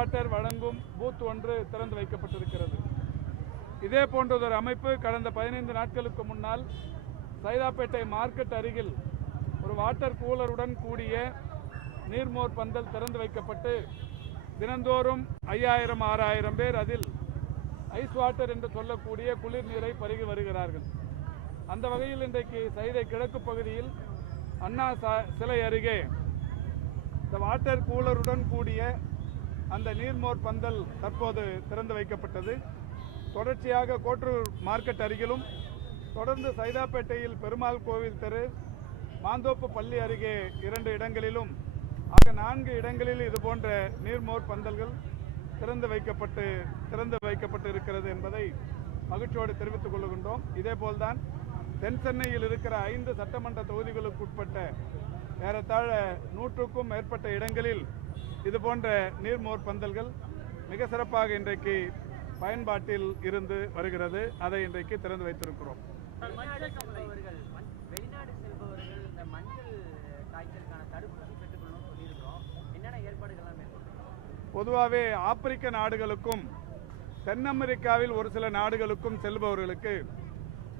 Water வழங்கும் booth ஒன்று திறந்து வைக்கப்பட்டிருக்கிறது. இதே போன்றதொரு அமைப்பு. கடந்த பதினைந்து நாட்களுக்கு முன்னால் சைதாப்பேட்டை மார்க்கெட் அருகில் ஒரு வாட்டர் கூலருடன் கூடிய நீர்மோர் பந்தல் திறந்து வைக்கப்பட்டு தினந்தோறும் ஐயாயிரம் ஆறாயிரம் பேர் அதில் ஐஸ் வாட்டர் என்று சொல்லக்கூடிய குளிர் நீரை பருகி வருகிறார்கள். அந்த வகையில் இன்றைக்கு சைதை கிழக்கு பகுதியில் அண்ணா சிலை அருகே இந்த வாட்டர் கூலருடன் கூடிய அந்த நீர்மோர் பந்தல் தற்போது திறந்து வைக்கப்பட்டது. தொடர்ச்சியாக கோட்டூர் மார்க்கெட் அருகிலும் தொடர்ந்து சைதாப்பேட்டையில் பெருமாள் கோவில் தெரு மாந்தோப்பு பள்ளி அருகே இரண்டு இடங்களிலும் ஆக நான்கு இடங்களில் இது போன்ற நீர்மோர் பந்தல்கள் திறந்து வைக்கப்பட்டு திறந்து வைக்கப்பட்டு இருக்கிறது என்பதை மகிழ்ச்சியோடு தெரிவித்துக் கொள்கின்றோம். இதேபோல்தான் தென் சென்னையில் இருக்கிற ஐந்து சட்டமன்ற தொகுதிகளுக்கு உட்பட்ட ஏறத்தாழ நூற்றுக்கும் மேற்பட்ட இடங்களில் இது போன்ற நீர்மோர் பந்தல்கள் மிக சிறப்பாக இன்றைக்கு பயன்பாட்டில் இருந்து வருகிறது. அதை இன்றைக்கு திறந்து வைத்திருக்கிறோம். பொதுவாகவே ஆப்பிரிக்க நாடுகளுக்கும் தென் அமெரிக்காவில் ஒரு சில நாடுகளுக்கும் செல்பவர்களுக்கு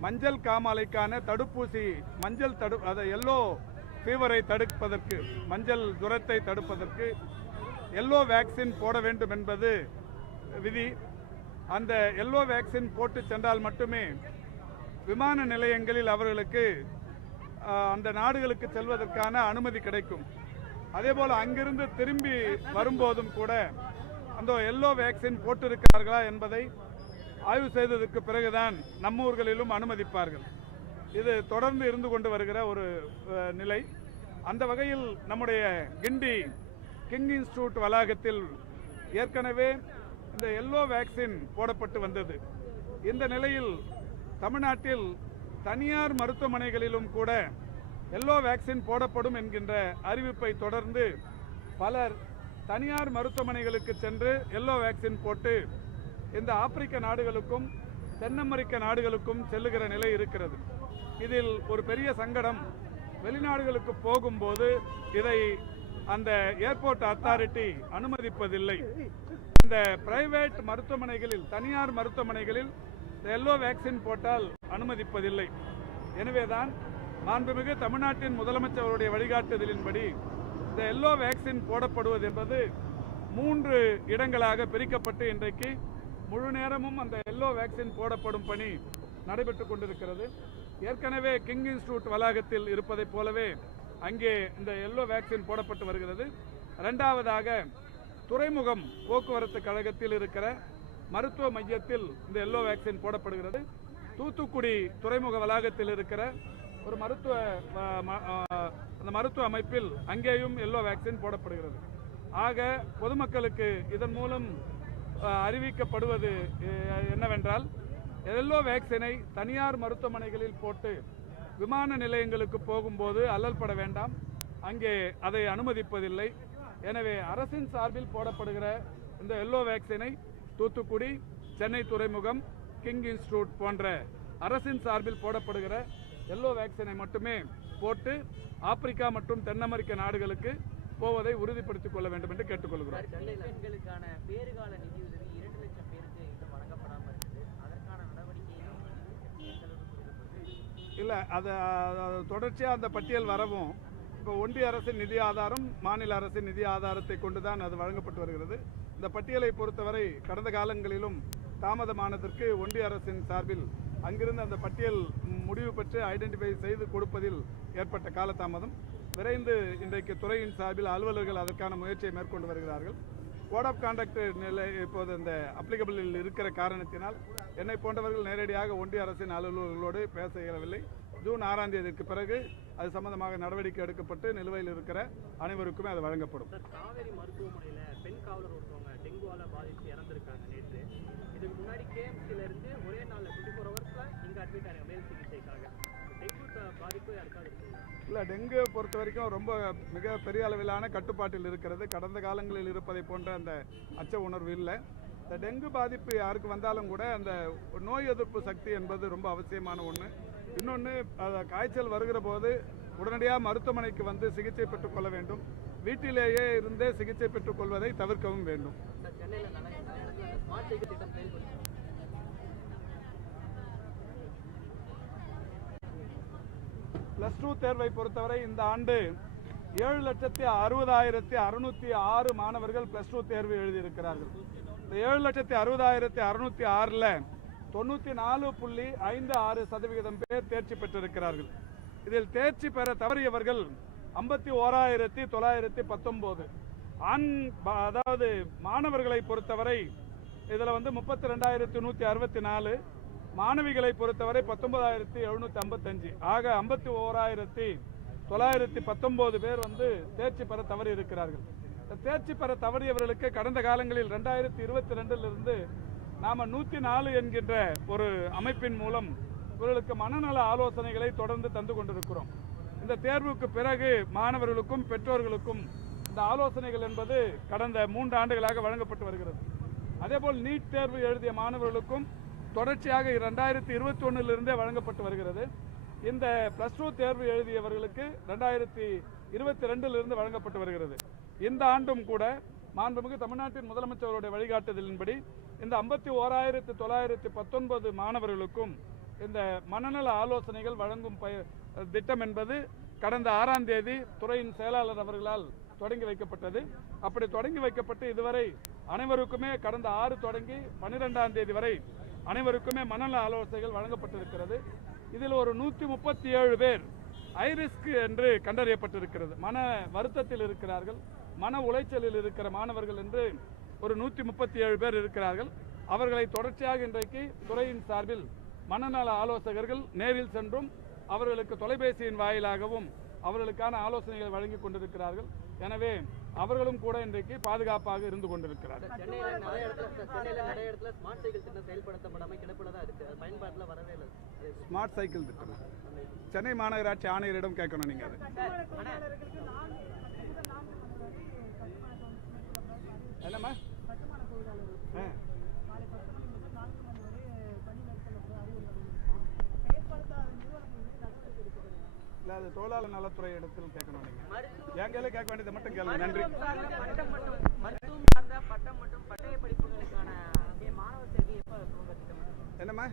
மஞ்சள் காமாலைக்கான தடுப்பூசி மஞ்சள் தடு அதை எல்லோ ஃபீவரை தடுப்பதற்கு மஞ்சள் ஜுரத்தை தடுப்பதற்கு எல்லோ வேக்சின் போட வேண்டும் என்பது விதி. அந்த எல்லோ வேக்சின் போட்டு சென்றால் மட்டுமே விமான நிலையங்களில் அவர்களுக்கு அந்த நாடுகளுக்கு செல்வதற்கான அனுமதி கிடைக்கும். அதே போல் அங்கிருந்து திரும்பி வரும்போதும் கூட அந்த எல்லோ வேக்சின் போட்டிருக்கிறார்களா என்பதை ஆய்வு செய்ததற்கு பிறகுதான் நம்ம ஊர்களிலும் அனுமதிப்பார்கள். இது தொடர்ந்து இருந்து கொண்டு வருகிற ஒரு நிலை. அந்த வகையில் நம்முடைய கிண்டி கிங் இன்ஸ்டியூட் வளாகத்தில் ஏற்கனவே இந்த எல்லோ வேக்சின் போடப்பட்டு வந்தது. இந்த நிலையில் தமிழ்நாட்டில் தனியார் மருத்துவமனைகளிலும் கூட எல்லோ வேக்சின் போடப்படும் என்கின்ற அறிவிப்பை தொடர்ந்து பலர் தனியார் மருத்துவமனைகளுக்கு சென்று எல்லோ வேக்சின் போட்டு இந்த ஆப்பிரிக்க நாடுகளுக்கும் தென் அமெரிக்க நாடுகளுக்கும் செல்லுகிற நிலை இருக்கிறது. இதில் ஒரு பெரிய சங்கடம். வெளிநாடுகளுக்கு போகும்போது இதை அந்த ஏர்போர்ட் அத்தாரிட்டி அனுமதிப்பதில்லை. இந்த பிரைவேட் மருத்துவமனைகளில் தனியார் மருத்துவமனைகளில் எல்லோ வேக்சின் போட்டால் அனுமதிப்பதில்லை. எனவேதான் மாண்புமிகு தமிழ்நாட்டின் முதலமைச்சருடைய வழிகாட்டுதலின்படி இந்த எல்லோ வேக்சின் போடப்படுவது என்பது மூன்று இடங்களாக பிரிக்கப்பட்டு இன்றைக்கு முழு நேரமும் அந்த எல்லோ வேக்சின் போடப்படும் பணி நடைபெற்றுக் கொண்டிருக்கிறது. ஏற்கனவே கிங் இன்ஸ்டியூட் வளாகத்தில் இருப்பதைப் போலவே அங்கே இந்த எல்லோ வேக்சின் போடப்பட்டு வருகிறது. இரண்டாவதாக துறைமுகம் போக்குவரத்து கழகத்தில் இருக்கிற மருத்துவ மையத்தில் இந்த எல்லோ வேக்சின் போடப்படுகிறது. தூத்துக்குடி துறைமுக வளாகத்தில் இருக்கிற ஒரு மருத்துவ ம- அந்த மருத்துவ அமைப்பில் அங்கேயும் எல்லோ வேக்சின் போடப்படுகிறது. ஆக பொதுமக்களுக்கு இதன் மூலம் அறிவிக்கப்படுவது என்னவென்றால் எல்லோ வேக்சினை தனியார் மருத்துவமனைகளில் போட்டு விமான நிலையங்களுக்கு போகும்போது அல்லல்பட வேண்டாம். அங்கே அதை அனுமதிப்பதில்லை. எனவே அரசின் சார்பில் போடப்படுகிற இந்த எல்லோ வேக்சினை தூத்துக்குடி சென்னை துறைமுகம் கிங் இன்ஸ்டிடியூட் போன்ற அரசின் சார்பில் போடப்படுகிற எல்லோ வேக்சினை மட்டுமே போட்டு ஆப்பிரிக்கா மற்றும் தென் அமெரிக்க நாடுகளுக்கு போவதை உறுதிப்படுத்திக் கொள்ள வேண்டும் என்று கேட்டுக்கொள்கிறோம். இல்லை அதை தொடர்ச்சியாக அந்த பட்டியல் வரவும் இப்போ ஒன்றிய அரசின் நிதி ஆதாரம் மாநில அரசின் நிதி ஆதாரத்தை கொண்டு தான் அது வழங்கப்பட்டு வருகிறது. இந்த பட்டியலை பொறுத்தவரை கடந்த காலங்களிலும் தாமதமானதற்கு ஒன்றிய அரசின் சார்பில் அங்கிருந்து அந்த பட்டியல் முடிவு பெற்று ஐடென்டிஃபை செய்து கொடுப்பதில் ஏற்பட்ட காலதாமதம். விரைந்து இன்றைக்கு துறையின் சார்பில் அலுவலர்கள் அதற்கான முயற்சியை மேற்கொண்டு வருகிறார்கள். கோட் ஆஃப் கான்டாக்ட் நிலை இப்போது இந்த அப்ளிகபிளில் இருக்கிற காரணத்தினால் என்னை போன்றவர்கள் நேரடியாக ஒன்றிய அரசின் அலுவலர்களோடு பேச இயலவில்லை. ஜூன் ஆறாம் தேதிக்கு பிறகு அது சம்பந்தமாக நடவடிக்கை எடுக்கப்பட்டு நிலுவையில் இருக்கிற அனைவருக்குமே அது வழங்கப்படும். காவேரி மருத்துவமனையில் பெண் காவலர் ஒருத்தவங்க டெங்குவால பாதித்து இறந்திருக்காங்க நேற்று. இதுக்கு முன்னாடி கேஎம்சில இருந்து ஒரே நாளில் டுவெண்ட்டி ஃபோர் ஹவர்ஸில் இங்கே அட்மிட் ஆனாங்க மேல் சிகிச்சைக்காக. டெங்கு பாதிப்பு யாருக்காவது இருக்குங்களா? இல்லை டெங்கு பொறுத்த வரைக்கும் ரொம்ப மிக பெரிய அளவிலான கட்டுப்பாட்டில் இருக்கிறது. கடந்த காலங்களில் இருப்பதை போன்ற அந்த அச்ச உணர்வு இல்லை. இந்த டெங்கு பாதிப்பு யாருக்கு வந்தாலும் கூட அந்த நோய் எதிர்ப்பு சக்தி என்பது ரொம்ப அவசியமான ஒன்று இன்னொன்று காய்ச்சல் வருகிற போது உடனடியாக மருத்துவமனைக்கு வந்து சிகிச்சை பெற்றுக்கொள்ள வேண்டும். வீட்டிலேயே இருந்தே சிகிச்சை பெற்றுக்கொள்வதை தவிர்க்கவும் வேண்டும் சார் சென்னையில் நல்ல நிறைய இடத்துல ஸ்மார்ட் சைக்கிள் திட்டம் செயல்படுத்தி பிளஸ் டூ தேர்வை பொறுத்தவரை இந்த ஆண்டு ஏழு லட்சத்தி அறுபதாயிரத்தி அறுநூத்தி ஆறு மாணவர்கள் பிளஸ் டூ தேர்வு எழுதியிருக்கிறார்கள். இந்த ஏழு லட்சத்தி அறுபதாயிரத்தி அறுநூத்தி ஆறுல தொண்ணூத்தி நாலு புள்ளி ஐந்து ஆறு சதவிகிதம் பேர் தேர்ச்சி பெற்றிருக்கிறார்கள். இதில் தேர்ச்சி பெற தவறியவர்கள் ஐம்பத்தி ஓராயிரத்தி தொள்ளாயிரத்தி பத்தொன்பது ஆண் அதாவது மாணவர்களை பொறுத்தவரை இதில் வந்து முப்பத்தி ரெண்டாயிரத்தி நூற்றி அறுபத்தி நாலு மாணவிகளை பொறுத்தவரை பத்தொன்பதாயிரத்தி எழுநூற்றி ஐம்பத்தஞ்சு ஆக ஐம்பத்தி ஓராயிரத்தி தொள்ளாயிரத்தி பத்தொன்பது பேர் வந்து தேர்ச்சி பெற தவறி இருக்கிறார்கள். இந்த தேர்ச்சி பெற தவறியவர்களுக்கு கடந்த காலங்களில் ரெண்டாயிரத்தி இருபத்தி ரெண்டிலிருந்து நாம நூற்றி நாலு என்கின்ற ஒரு அமைப்பின் மூலம் இவர்களுக்கு மனநல ஆலோசனைகளை தொடர்ந்து தந்து கொண்டிருக்கிறோம். இந்த தேர்வுக்கு பிறகு மாணவர்களுக்கும் பெற்றோர்களுக்கும் இந்த ஆலோசனைகள் என்பது கடந்த மூன்று ஆண்டுகளாக வழங்கப்பட்டு வருகிறது. அதேபோல் நீட் தேர்வு எழுதிய மாணவர்களுக்கும் தொடர்ச்சியாக இரண்டாயிரத்தி இருபத்தி ஒன்றிலிருந்தே வழங்கப்பட்டு வருகிறது. இந்த பிளஸ் டூ தேர்வு எழுதியவர்களுக்கு ரெண்டாயிரத்தி இருபத்தி ரெண்டிலிருந்து வழங்கப்பட்டு வருகிறது. இந்த ஆண்டும் கூட மாண்புமிகு தமிழ்நாட்டின் முதலமைச்சருடைய வழிகாட்டுதலின்படி இந்த ஐம்பத்தி ஓராயிரத்தி தொள்ளாயிரத்தி பத்தொன்பது மாணவர்களுக்கும் இந்த மனநல ஆலோசனைகள் வழங்கும் பய- திட்டம் என்பது கடந்த ஆறாம் தேதி துறையின் செயலாளர் அவர்களால் தொடங்கி வைக்கப்பட்டது. அப்படி தொடங்கி வைக்கப்பட்டு இதுவரை அனைவருக்குமே கடந்த ஆறு தொடங்கி பன்னிரெண்டாம் தேதி வரை அனைவருக்குமே மனநல ஆலோசனைகள் வழங்கப்பட்டிருக்கிறது. இதில் ஒரு நூற்றி முப்பத்தி ஏழு பேர் ஐரிஸ்க் என்று கண்டறியப்பட்டிருக்கிறது. மன வருத்தத்தில் இருக்கிறார்கள். மன உளைச்சலில் இருக்கிற மாணவர்கள் என்று ஒரு நூற்றி முப்பத்தி ஏழு பேர் இருக்கிறார்கள். அவர்களை தொடர்ச்சியாக இன்றைக்கு துறையின் சார்பில் மனநல ஆலோசகர்கள் நேரில் சென்றும் அவர்களுக்கு தொலைபேசியின் வாயிலாகவும் அவர்களுக்கான ஆலோசனைகளை வழங்கி கொண்டிருக்கிறார்கள். எனவே அவர்களும் கூட இன்றைக்கு பாதுகாப்பாக இருந்து இடத்துல ஸ்மார்ட் சைக்கிள் திட்டம் ஸ்மார்ட் சைக்கிள் சென்னை மாநகராட்சி ஆணையரிடம் கேட்கணும் நீங்க அது என்னம்மா ஆ. இல்ல அது நலத்துறை இடத்தில் கேட்கணும் நீங்க. என் கேள்வி கேட்க வேண்டியது மட்டும் கேளுங்க. நன்றி. பட்டம் மருத்துவம் சார்ந்த பட்டம் பட்டய படிப்புகளுக்கான மாணவர் என்னம்மா?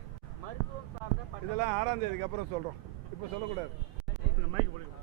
மருத்துவம் இதெல்லாம் ஆறாம் தேதிக்கு அப்புறம் சொல்றோம். இப்போ சொல்லக்கூடாது. மைக் போடுங்க.